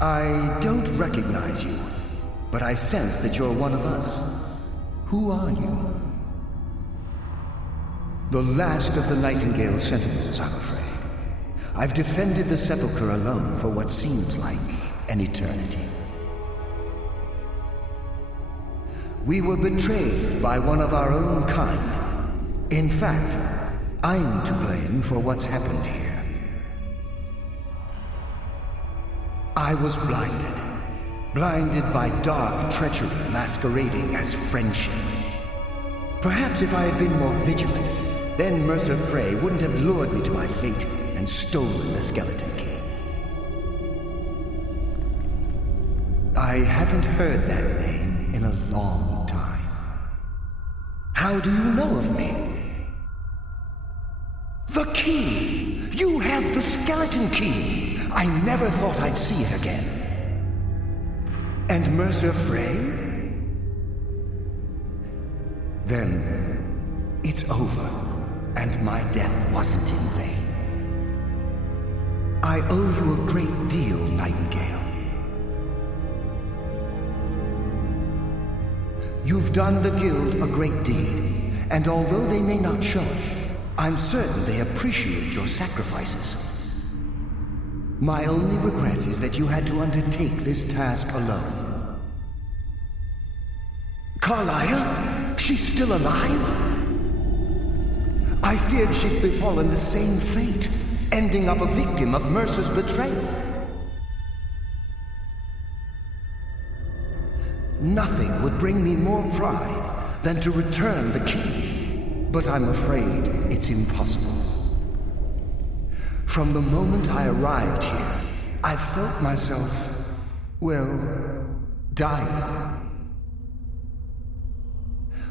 I don't recognize you, but I sense that you're one of us. Who are you? The last of the Nightingale Sentinels, I'm afraid. I've defended the Sepulchre alone for what seems like an eternity. We were betrayed by one of our own kind. In fact, I'm to blame for what's happened here. I was blinded by dark treachery masquerading as friendship. Perhaps if I had been more vigilant, then Mercer Frey wouldn't have lured me to my fate and stolen the skeleton key. I haven't heard that name in a long time. How do you know of me? The key! You have the skeleton key! I never thought I'd see it again. And Mercer Frey? Then it's over, and my death wasn't in vain. I owe you a great deal, Nightingale. You've done the Guild a great deed, and although they may not show it, I'm certain they appreciate your sacrifices. My only regret is that you had to undertake this task alone. Carlisle? She's still alive? I feared she'd befallen the same fate, ending up a victim of Mercer's betrayal. Nothing would bring me more pride than to return the key, but I'm afraid it's impossible. From the moment I arrived here, I felt myself, well, dying.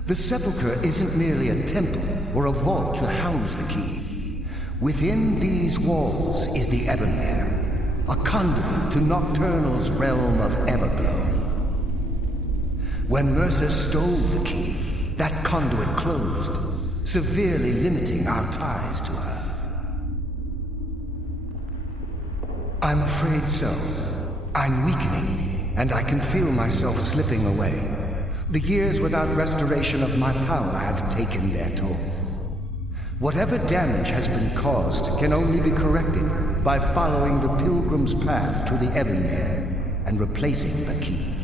The Sepulchre isn't merely a temple or a vault to house the key. Within these walls is the Ebonmere, a conduit to Nocturnal's realm of Everglow. When Mercer stole the key, that conduit closed, severely limiting our ties to her. I'm afraid so. I'm weakening, and I can feel myself slipping away. The years without restoration of my power have taken their toll. Whatever damage has been caused can only be corrected by following the Pilgrim's path to the Ebonmere and replacing the key.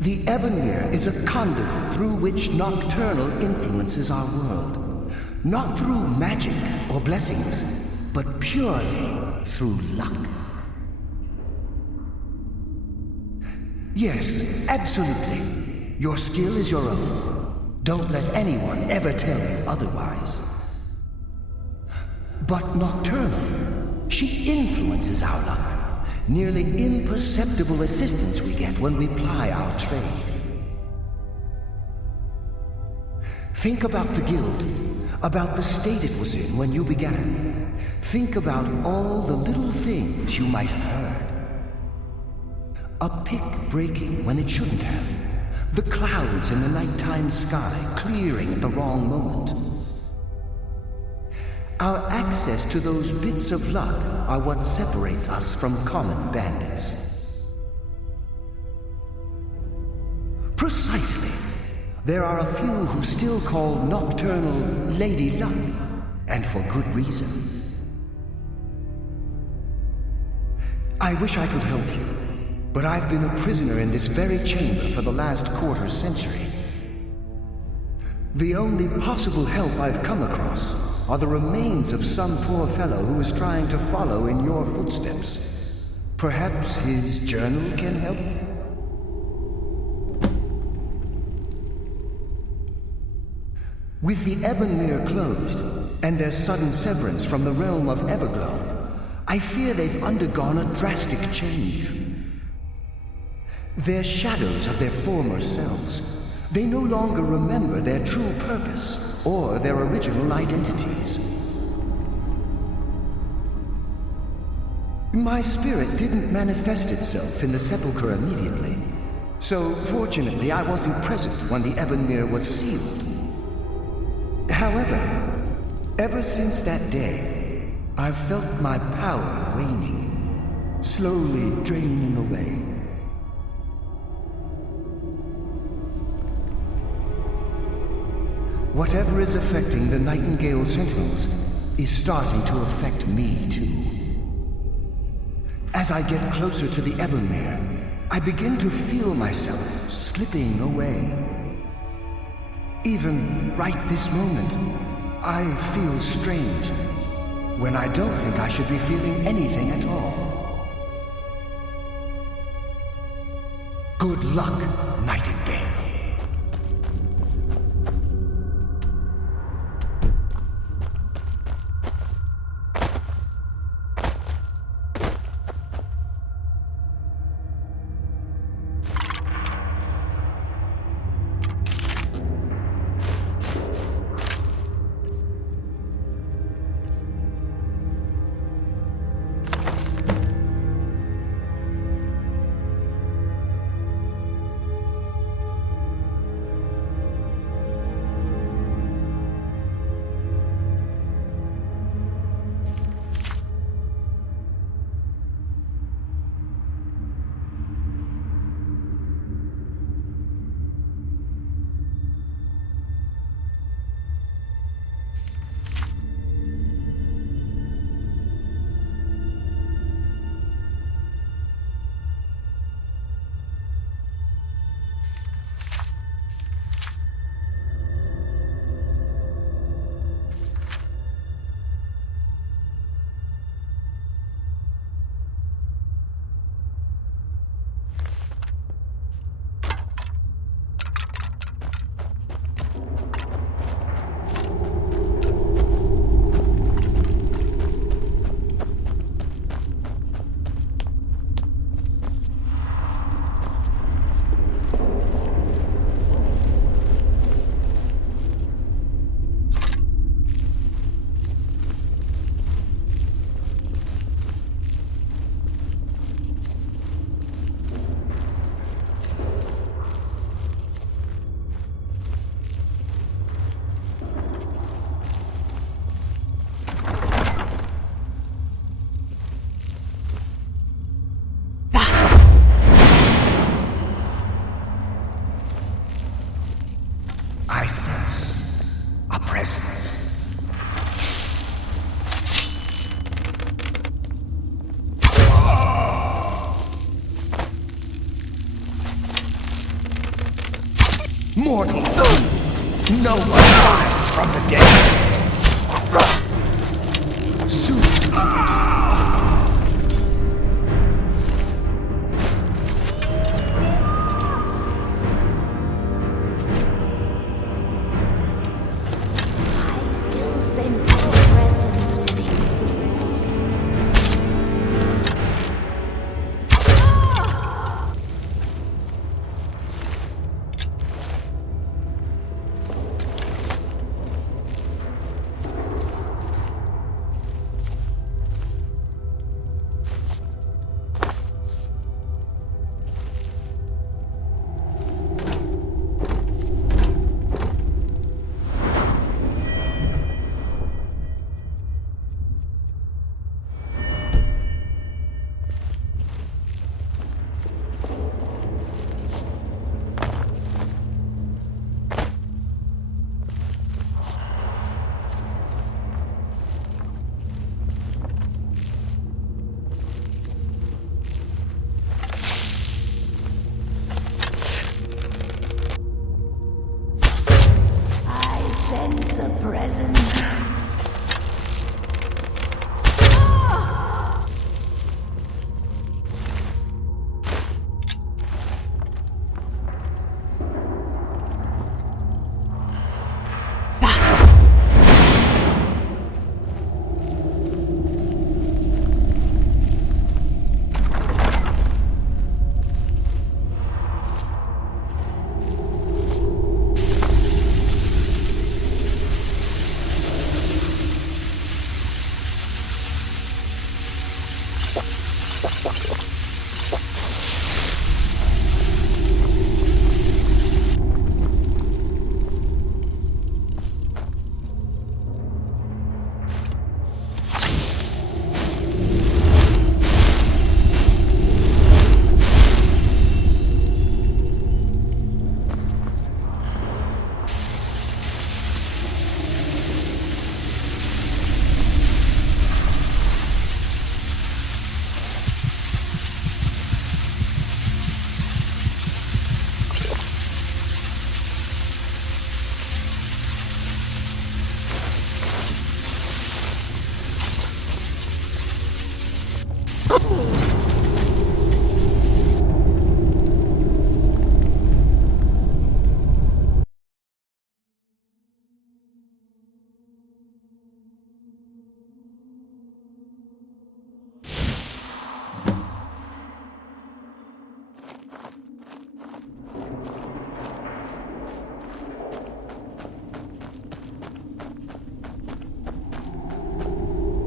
The Ebonmere is a conduit through which Nocturnal influences our world. Not through magic or blessings, but purely through luck. Yes, absolutely. Your skill is your own. Don't let anyone ever tell you otherwise. But Nocturnal, she influences our luck. Nearly imperceptible assistance we get when we ply our trade. Think about the Guild, about the state it was in when you began. Think about all the little things you might have heard. A pick breaking when it shouldn't have. The clouds in the nighttime sky clearing at the wrong moment. Our access to those bits of luck are what separates us from common bandits. Precisely. There are a few who still call Nocturnal Lady Luck, and for good reason. I wish I could help you, but I've been a prisoner in this very chamber for the last quarter century. The only possible help I've come across are the remains of some poor fellow who is trying to follow in your footsteps. Perhaps his journal can help? With the Ebonmere closed, and their sudden severance from the realm of Everglow, I fear they've undergone a drastic change. They're shadows of their former selves. They no longer remember their true purpose or their original identities. My spirit didn't manifest itself in the Sepulchre immediately, so fortunately I wasn't present when the Ebonmere was sealed. However, ever since that day, I've felt my power waning, slowly draining away. Whatever is affecting the Nightingale Sentinels is starting to affect me too. As I get closer to the Evermere, I begin to feel myself slipping away. Even right this moment, I feel strange, when I don't think I should be feeling anything at all. Good luck, Nightingale. I sense a presence. Mortal, no one rises from the dead. Soon. Sense a presence.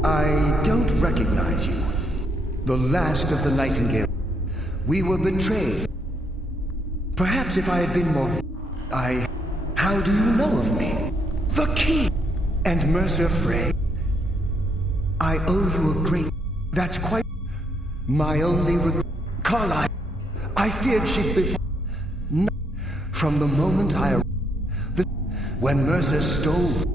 I don't recognize you. The last of the Nightingale. We were betrayed. Perhaps if I had been more... How do you know of me? The key! And Mercer Frey. I owe you a great... That's quite... My only regret... Carlyle. I feared she'd be... No. From the moment I... When Mercer stole...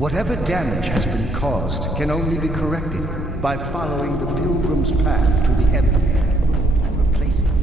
Whatever damage has been caused can only be corrected by following the Pilgrim's path to the Everywhere and replacing it.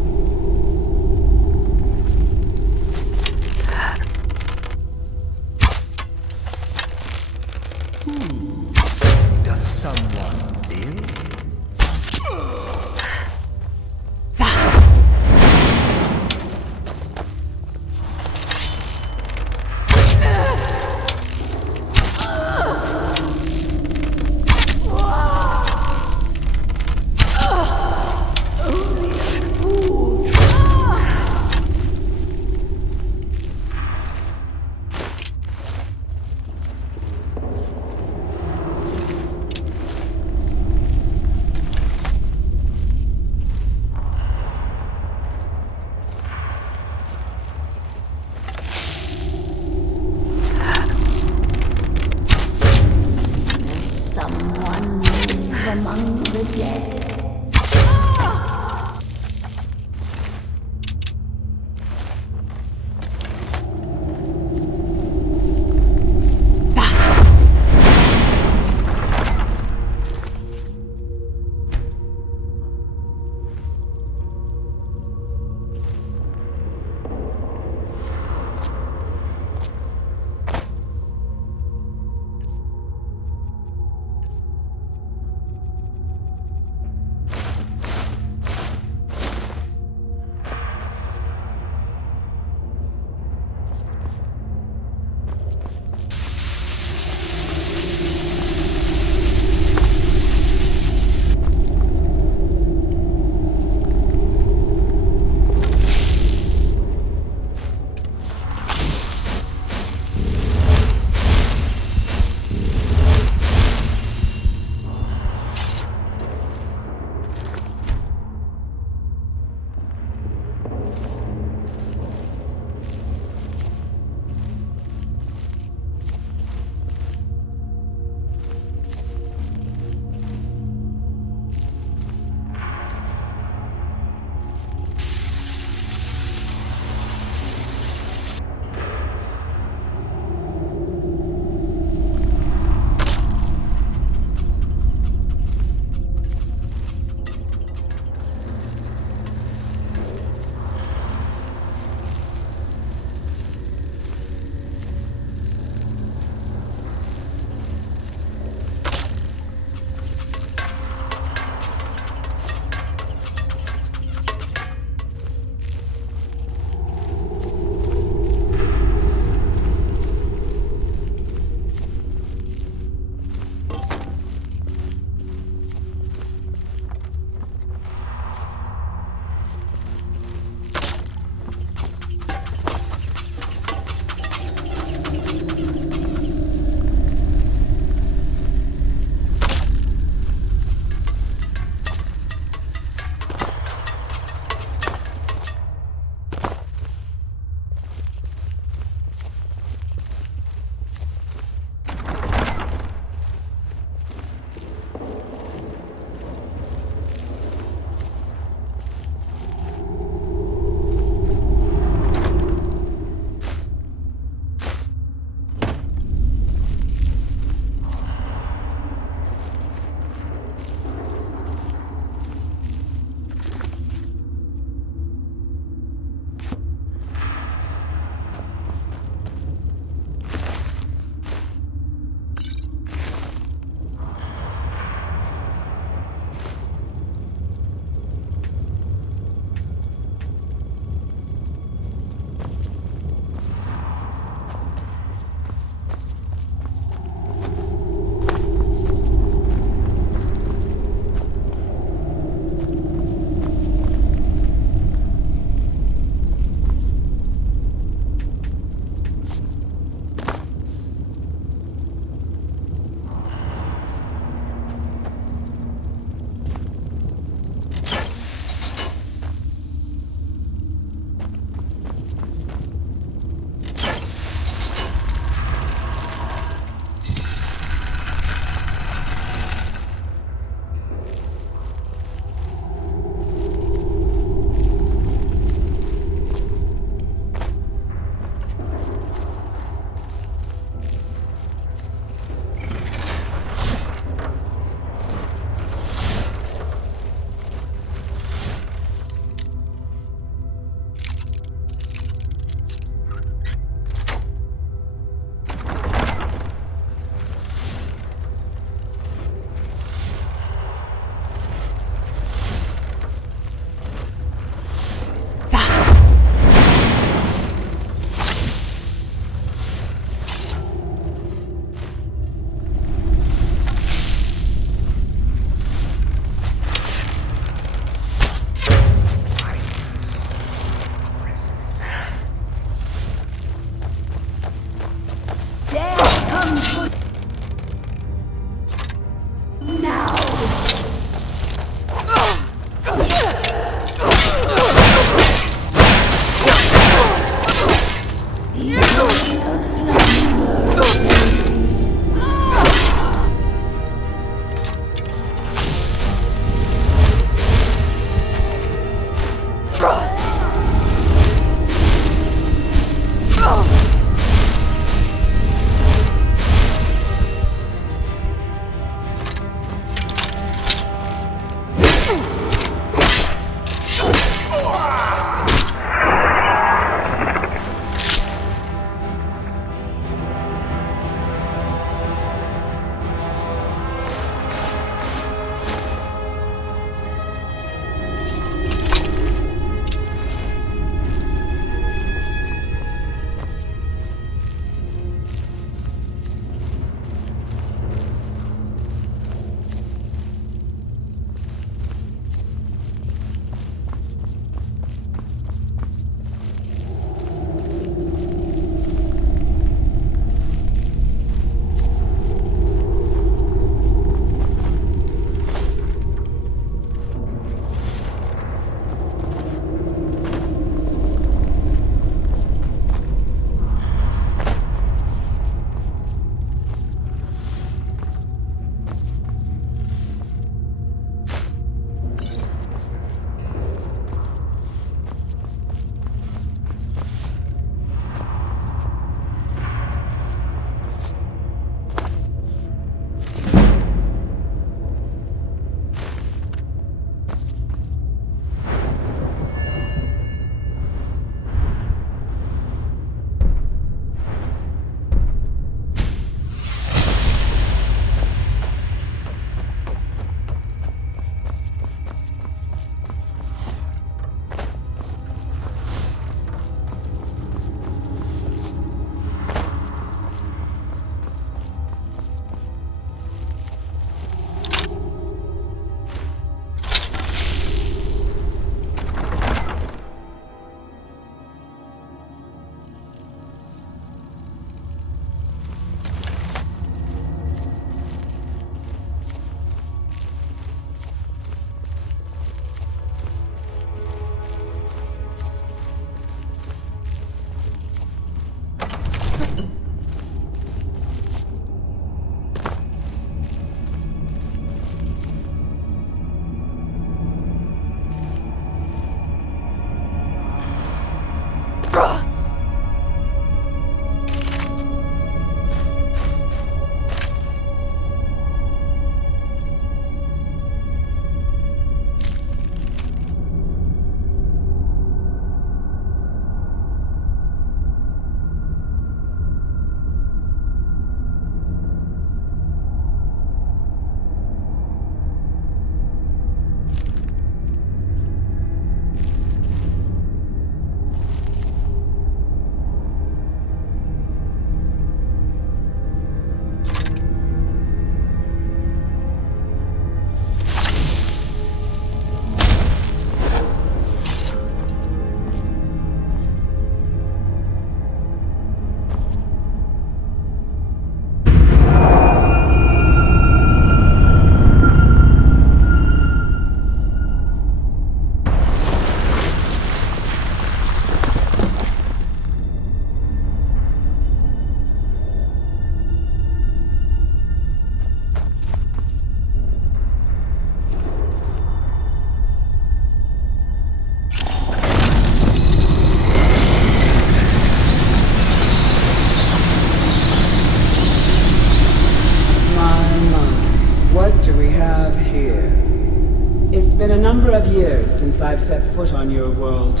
of years since I've set foot on your world.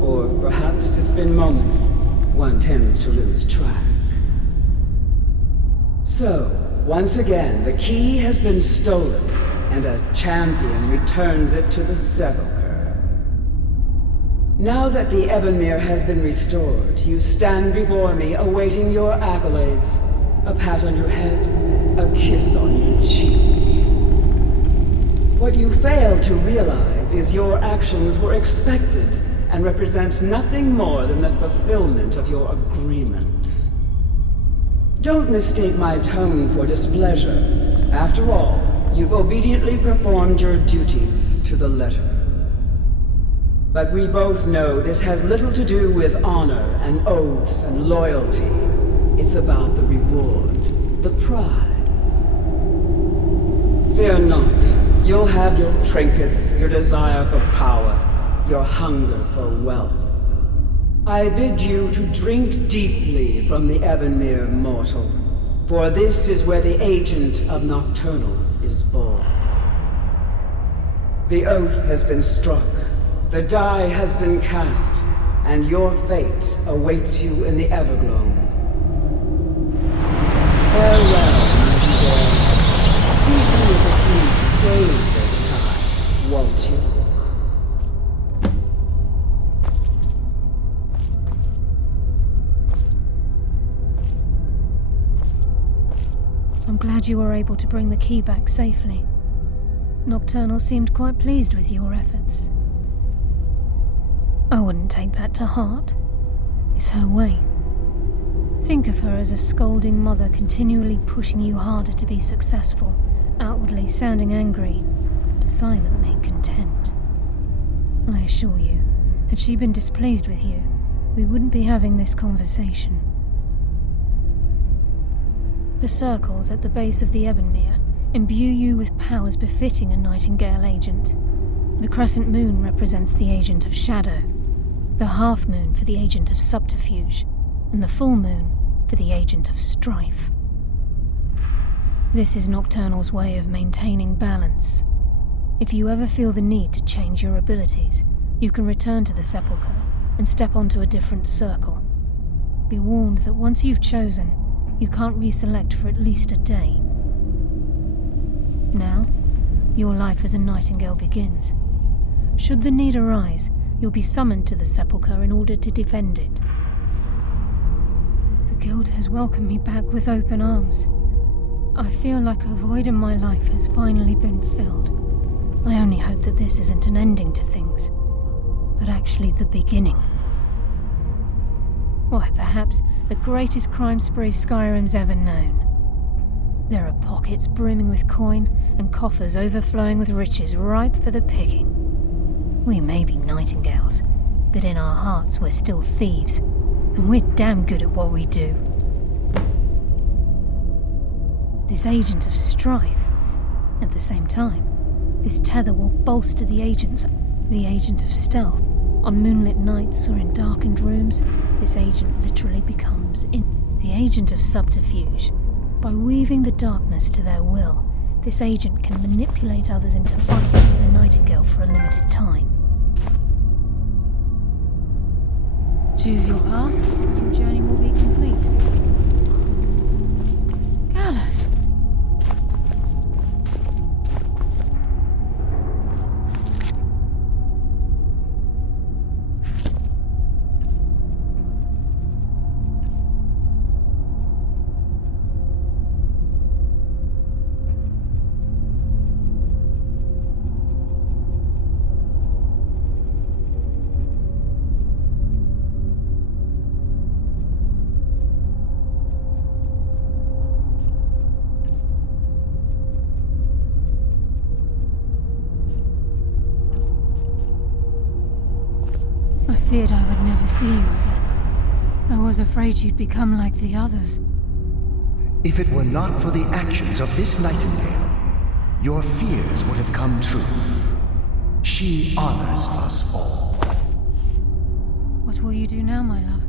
Or perhaps it's been moments. One tends to lose track. So, once again, the key has been stolen, and a champion returns it to the sepulchre. Now that the Ebonmere has been restored, you stand before me awaiting your accolades. A pat on your head, a kiss on your cheek. What you fail to realize is your actions were expected and represent nothing more than the fulfillment of your agreement. Don't mistake my tone for displeasure. After all, you've obediently performed your duties to the letter. But we both know this has little to do with honor and oaths and loyalty. It's about the reward, the prize. Fear not. You'll have your trinkets, your desire for power, your hunger for wealth. I bid you to drink deeply from the Ebonmere mortal, for this is where the agent of Nocturnal is born. The oath has been struck, the die has been cast, and your fate awaits you in the Everglow. Farewell, Nightingale. See to it that you stay this time, won't you? I'm glad you were able to bring the key back safely. Nocturnal seemed quite pleased with your efforts. I wouldn't take that to heart. It's her way. Think of her as a scolding mother continually pushing you harder to be successful, outwardly sounding angry, but silently content. I assure you, had she been displeased with you, we wouldn't be having this conversation. The circles at the base of the Ebonmere imbue you with powers befitting a Nightingale agent. The crescent moon represents the agent of shadow, the half moon for the agent of subterfuge, and the full moon for the agent of strife. This is Nocturnal's way of maintaining balance. If you ever feel the need to change your abilities, you can return to the sepulchre and step onto a different circle. Be warned that once you've chosen, you can't reselect for at least a day. Now, your life as a Nightingale begins. Should the need arise, you'll be summoned to the sepulchre in order to defend it. The Guild has welcomed me back with open arms. I feel like a void in my life has finally been filled. I only hope that this isn't an ending to things, but actually the beginning. Why, perhaps the greatest crime spree Skyrim's ever known. There are pockets brimming with coin and coffers overflowing with riches ripe for the picking. We may be Nightingales, but in our hearts we're still thieves, and we're damn good at what we do. This agent of strife, at the same time, this tether will bolster the agent of stealth. On moonlit nights or in darkened rooms, this agent literally becomes the agent of subterfuge. By weaving the darkness to their will, this agent can manipulate others into fighting for the Nightingale for a limited time. Choose your path, and your journey will be complete. Gallows! I feared I would never see you again. I was afraid you'd become like the others. If it were not for the actions of this Nightingale, your fears would have come true. She honors us all. What will you do now, my love?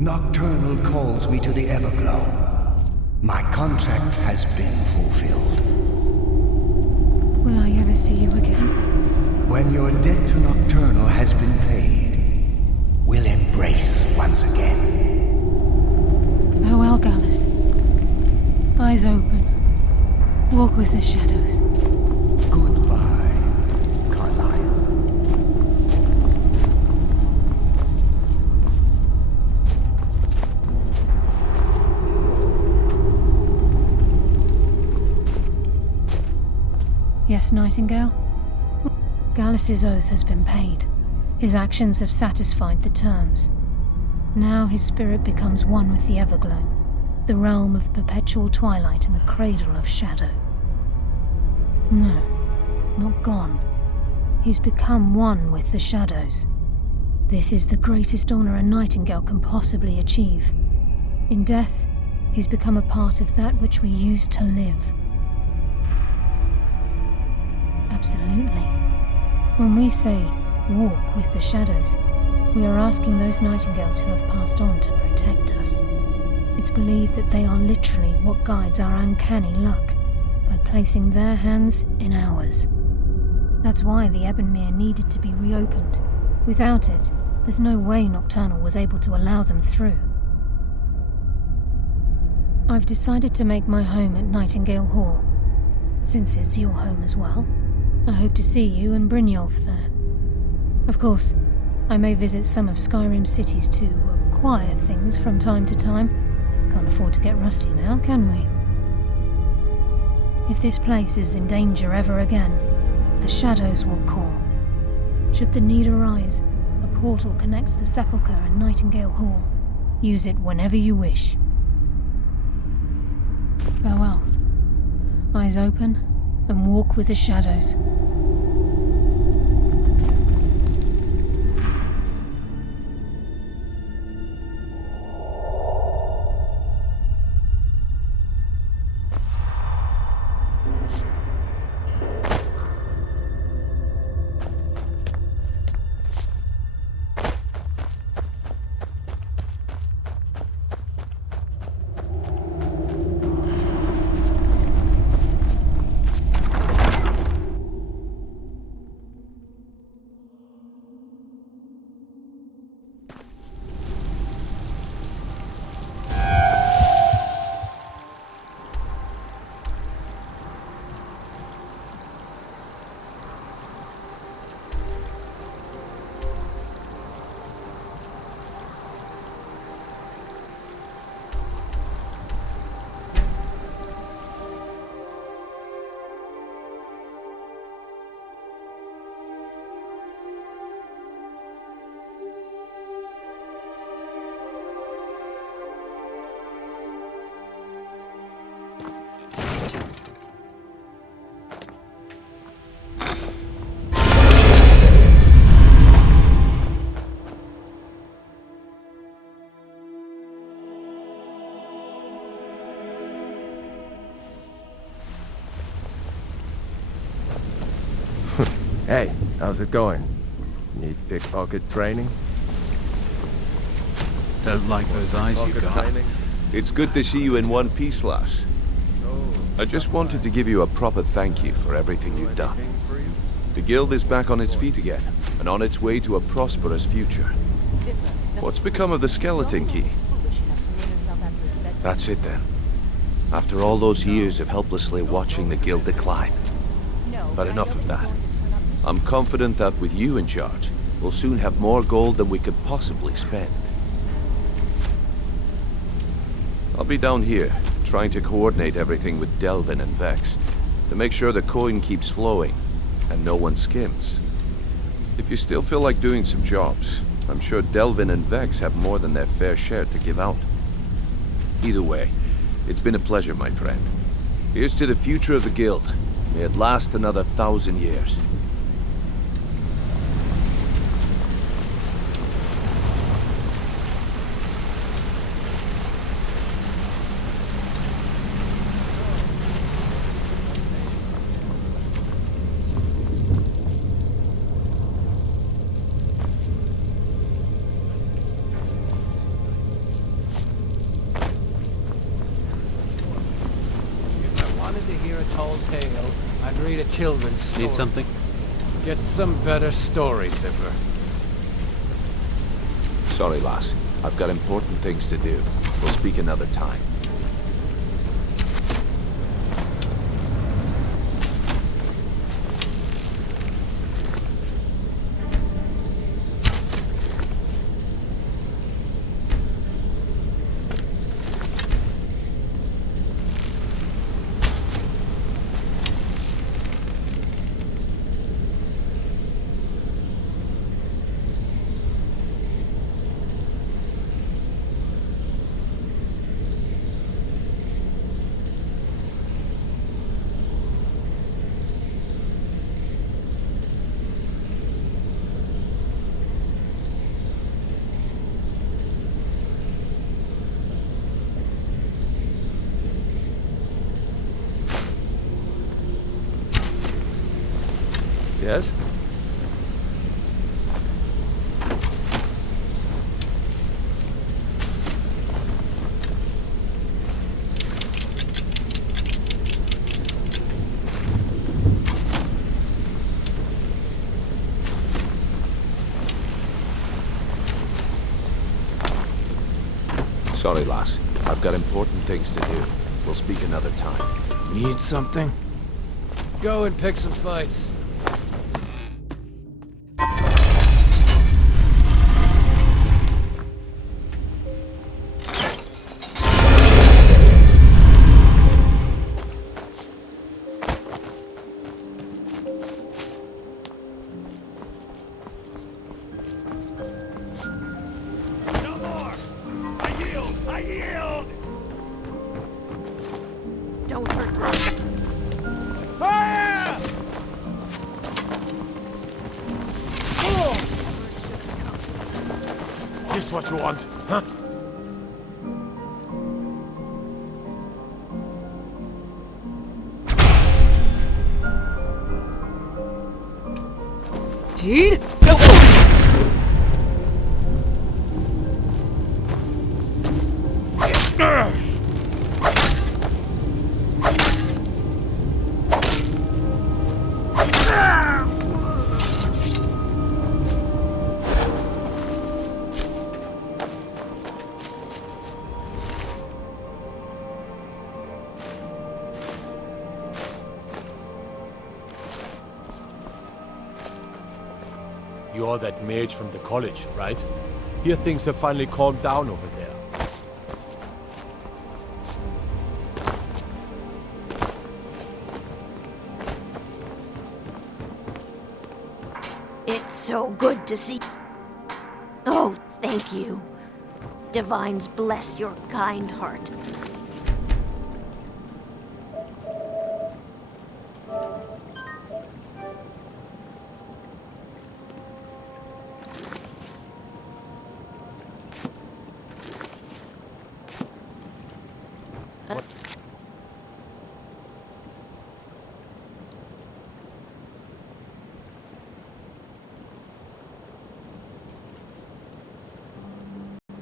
Nocturnal calls me to the Everglow. My contract has been fulfilled. Will I ever see you again? When your debt to Nocturnal has been paid, we'll embrace once again. Farewell, Gallus. Eyes open. Walk with the shadows. Goodbye, Carlyle. Yes, Nightingale? Gallus's oath has been paid. His actions have satisfied the terms. Now his spirit becomes one with the Evergloam, the realm of perpetual twilight and the cradle of shadow. No, not gone. He's become one with the shadows. This is the greatest honor a Nightingale can possibly achieve. In death, he's become a part of that which we used to live. Absolutely. When we say, walk with the shadows, we are asking those Nightingales who have passed on to protect us. It's believed that they are literally what guides our uncanny luck, by placing their hands in ours. That's why the Ebonmere needed to be reopened. Without it, there's no way Nocturnal was able to allow them through. I've decided to make my home at Nightingale Hall. Since it's your home as well, I hope to see you and Brynjolf there. Of course, I may visit some of Skyrim's cities to acquire things from time to time. Can't afford to get rusty now, can we? If this place is in danger ever again, the shadows will call. Should the need arise, a portal connects the Sepulchre and Nightingale Hall. Use it whenever you wish. Farewell. Eyes open, and walk with the shadows. Hey, how's it going? Need pickpocket training? Don't like those eyes you Pickpocket got. training? It's good to see you in one piece, lass. I just wanted to give you a proper thank you for everything you've done. The guild is back on its feet again, and on its way to a prosperous future. What's become of the skeleton key? That's it then. After all those years of helplessly watching the guild decline. But enough of that. I'm confident that with you in charge, we'll soon have more gold than we could possibly spend. I'll be down here, trying to coordinate everything with Delvin and Vex, to make sure the coin keeps flowing, and no one skims. If you still feel like doing some jobs, I'm sure Delvin and Vex have more than their fair share to give out. Either way, it's been a pleasure, my friend. Here's to the future of the guild. May it last another 1,000 years. If I wanted to hear a tall tale, I'd read a children's story. Need something? Get some better stories, Dipper. Sorry, lass. I've got important things to do. We'll speak another time. Yes? Sorry, lass. I've got important things to do. We'll speak another time. Need something? Go and pick some fights. Don't hurt her. This what you want, huh? Teed? No! You're that mage from the college, right? Here things have finally calmed down over there. It's so good to see. Oh, thank you. Divines bless your kind heart.